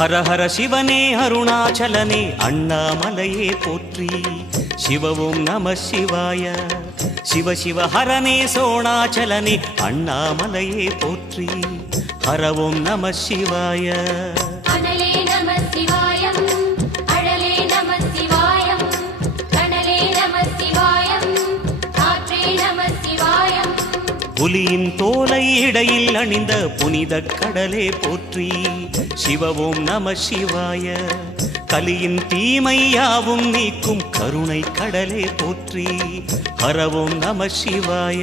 ஹர ஹர சிவனே அருணாச்சலனே அண்ணாமலையே போற்றி. சிவவும் நம சிவாய. சிவ சிவ ஹரனே சோணாச்சலனே அண்ணாமலையே போற்றி. ஹரவும் நம சிவாய. அனலே நம சிவாயம், அழலே நம சிவாயம், கனலே நம சிவாயம், காற்றே நம சிவாயம். புலியின் தோலை இடையில் அணிந்த புனித கடலே போற்றி. சிவவும் நம சிவாய. கலியின் தீமையாவும் நீக்கும் கருணை கடலே போற்றி. ஹரவும் நம சிவாய.